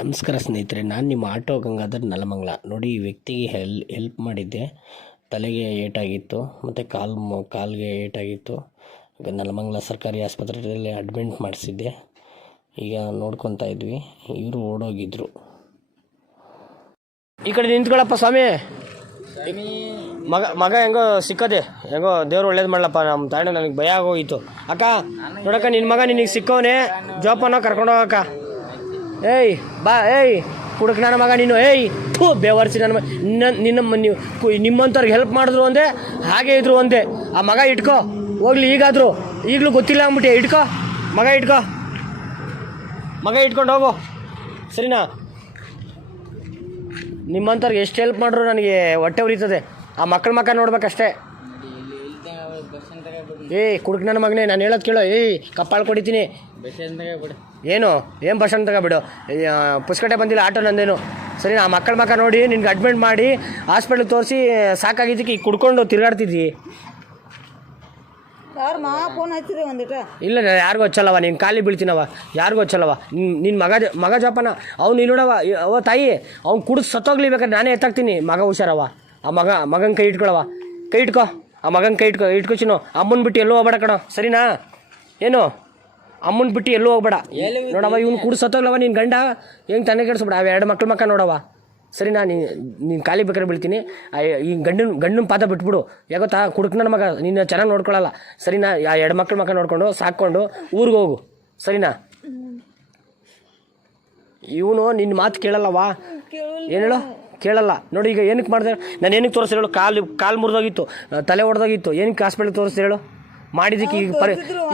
ನಮಸ್ಕಾರ ಸ್ನೇಹಿತರೆ, ನಾನು ನಿಮ್ಮ ಆಟೋ ಗಂಗಾಧರ್ ನೆಲಮಂಗಲ. ನೋಡಿ, ಈ ವ್ಯಕ್ತಿಗೆ ಹೆಲ್ಪ್ ಮಾಡಿದ್ದೆ. ತಲೆಗೆ ಏಟಾಗಿತ್ತು ಮತ್ತು ಕಾಲಿಗೆ ಏಟಾಗಿತ್ತು. ಈಗ ನೆಲಮಂಗಲ ಸರ್ಕಾರಿ ಆಸ್ಪತ್ರೆಯಲ್ಲಿ ಅಡ್ಮಿಟ್ ಮಾಡಿಸಿದ್ದೆ. ಈಗ ನೋಡ್ಕೊತಾ ಇದ್ವಿ, ಇವರು ಓಡೋಗಿದ್ರು. ಈ ಕಡೆ ನಿಂತ್ಕೊಳ್ಳಪ್ಪ ಸ್ವಾಮಿ. ಮಗ ಹೆಂಗೋ ಸಿಕ್ಕದೆ, ಹೆಂಗೋ ದೇವ್ರು ಒಳ್ಳೇದು ಮಾಡಲಪ್ಪ. ನಮ್ಮ ತಾಯಿನ ನನಗೆ ಭಯ ಆಗೋಗಿತ್ತು. ಅಕ್ಕ ನೋಡಕ್ಕ, ನಿನ್ನ ಮಗ ನಿನಗೆ ಸಿಕ್ಕವನೇ, ಜೋಪಾನ ಕರ್ಕೊಂಡೋಗಕ್ಕ. ಏಯ್ ಬಾ, ಏಯ್ ಕುಡಕ್ ನನ್ನ ಮಗ ನೀನು. ಏಯ್ ಬೇವರ್ಸಿ ನನ್ನ ನಿಮ್ಮಂಥವ್ರಿಗೆ ಹೆಲ್ಪ್ ಮಾಡಿದ್ರು ಒಂದೇ, ಹಾಗೆ ಇದ್ರು ಒಂದೇ. ಆ ಮಗ ಇಟ್ಕೋ ಹೋಗ್ಲಿ. ಈಗಲೂ ಗೊತ್ತಿಲ್ಲ ಅಂದ್ಬಿಟ್ಟು ಇಟ್ಕೋ, ಮಗ ಇಟ್ಕೊಂಡು ಹೋಗು, ಸರಿನಾ? ನಿಮ್ಮಂಥವ್ರಿಗೆ ಎಷ್ಟು ಹೆಲ್ಪ್ ಮಾಡಿದ್ರು ನನಗೆ ಹೊಟ್ಟೆ ಉರಿತದೆ. ಆ ಮಕ್ಕ ನೋಡ್ಬೇಕಷ್ಟೇ. ಏಯ್ ಕುಡುಕ್ ನನ್ನ ಮಗನೇ, ನಾನು ಹೇಳೋದು ಕೇಳೋ. ಏಯ್ ಕಪ್ಪಾಳು ಕೊಡಿತೀನಿ. ಏನು ಬಸ್ ಸ್ಟ್ಯಾಂಡ್ ತಗೋಬಿಡು. ಪುಸ್ಕಟೆ ಬಂದಿಲ್ಲ, ಆಟೋ ನಂದೇನು, ಸರಿ? ಆ ಮಕ್ಕ ನೋಡಿ ನಿನ್ಗೆ ಅಡ್ಮಿಟ್ ಮಾಡಿ ಹಾಸ್ಪಿಟ್ಲಿಗೆ ತೋರಿಸಿ ಸಾಕಾಗಿದ್ದಕ್ಕೆ ಈಗ ಕುಡ್ಕೊಂಡು ತಿರುಗಾಡ್ತಿದ್ದಿ. ಇಲ್ಲ, ಯಾರಿಗೂ ಹಚ್ಚಲ್ಲವ, ನೀನು ಖಾಲಿ ಬೀಳ್ತೀನವ, ಯಾರಿಗೂ ಹಚ್ಚಲ್ಲವ. ನಿನ್ನ ಮಗ ಜೋಪಾನ. ಅವ್ನು ನೋಡವ, ಅವ ತಾಯಿ ಅವ್ನು ಕುಡಿದು ಸತ್ತೋಗ್ಲಿ, ಬೇಕಾದ್ರೆ ನಾನೇ ಎತ್ತಾಕ್ತೀನಿ. ಮಗ ಹುಷಾರವ. ಆ ಮಗನ ಕೈ ಇಟ್ಕೊಳವ, ಕೈ ಇಟ್ಕೋ. ಆ ಮಗನ ಕೈ ಇಟ್ಕೊಚಿನೋ. ಅಮ್ಮನ ಬಿಟ್ಟು ಎಲ್ಲೂ ಹೋಗ್ಬೇಡ ಕಣೋ, ಸರಿನಾ? ಏನು ಅಮ್ಮನ ಬಿಟ್ಟು ಎಲ್ಲೂ ಹೋಗ್ಬೇಡ ನೋಡವ. ಇವ್ನು ಕುಡಿದು ಸತ್ತೋಗ್ಲವ ನಿನ್ನ ಗಂಡ, ಹೆಂಗೆ ತಲೆ ಕೆಡಿಸ್ಬೇಡ. ಅವು ಎರಡು ಮಕ್ಕ ನೋಡವ, ಸರಿನಾ? ನೀನು ಖಾಲಿ ಬೇಕಾದ್ರೆ ಬೀಳ್ತೀನಿ. ಈ ಗಂಡನ ಪಾದ ಬಿಟ್ಬಿಡು. ಯಾಗೊತ್ತಾ, ಕುಡುಕ್ ನನ್ನ ಮಗ ನೀನು ಚೆನ್ನಾಗಿ ನೋಡ್ಕೊಳ್ಳಲ್ಲ, ಸರಿನಾ? ಆ ಎರಡು ಮಕ್ಕ ನೋಡ್ಕೊಂಡು ಸಾಕ್ಕೊಂಡು ಊರಿಗೆ ಹೋಗು, ಸರಿನಾ? ಇವನು ನಿನ್ನ ಮಾತು ಕೇಳಲ್ಲವಾ? ಏನು ಹೇಳೋ, ಕೇಳಲ್ಲ. ನೋಡಿ, ಈಗ ಏನಕ್ಕೆ ಮಾಡಿದೆ ನಾನು? ಏನಕ್ಕೆ ತೋರಿಸ್ರಿ ಹೇಳು? ಕಾಲು ಮುರಿದೋಗಿತ್ತು, ತಲೆ ಹೊಡೆದೋಗಿತ್ತು, ಏನಕ್ಕೆ ಹಾಸ್ಪಿಟ್ಲಿಗೆ ತೋರಿಸ್ರಿ ಹೇಳು? ಮಾಡಿದ್ದಕ್ಕೆ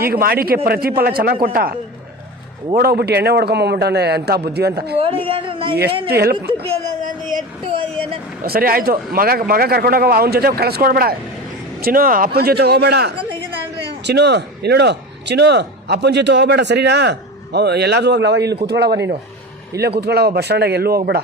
ಈಗ ಮಾಡಿಕೆ ಪ್ರತಿಫಲ ಚೆನ್ನಾಗಿ ಕೊಟ್ಟ. ಓಡೋಗ್ಬಿಟ್ಟು ಎಣ್ಣೆ ಹೊಡ್ಕೊಂಬಂದ್ಬಿಟ್ಟಾನೆ. ಅಂತ ಬುದ್ಧಿ ಅಂತ. ಎಷ್ಟು ಹೆಲ್ಪ್. ಸರಿ ಆಯಿತು, ಮಗ ಕರ್ಕೊಂಡೋಗವ. ಅವನ ಜೊತೆ ಕಳಿಸ್ಕೊಡ್ಬೇಡ ಚಿನ್ನು, ಅಪ್ಪನ ಜೊತೆ ಹೋಗ್ಬೇಡ ಚಿನ್ನು. ಇಲ್ಲಿ ನೋಡು ಚಿನ್ನು, ಅಪ್ಪನ ಜೊತೆ ಹೋಗ್ಬೇಡ, ಸರಿನಾ? ಎಲ್ಲಾದರೂ ಹೋಗ್ಲವ, ಇಲ್ಲಿ ಕೂತ್ಕೊಳ್ಳವ, ನೀನು ಇಲ್ಲೇ ಕೂತ್ಕೊಳ್ಳವ ಬಸ್ ಸ್ಟ್ಯಾಂಡಾಗ, ಎಲ್ಲೂ ಹೋಗ್ಬೇಡ.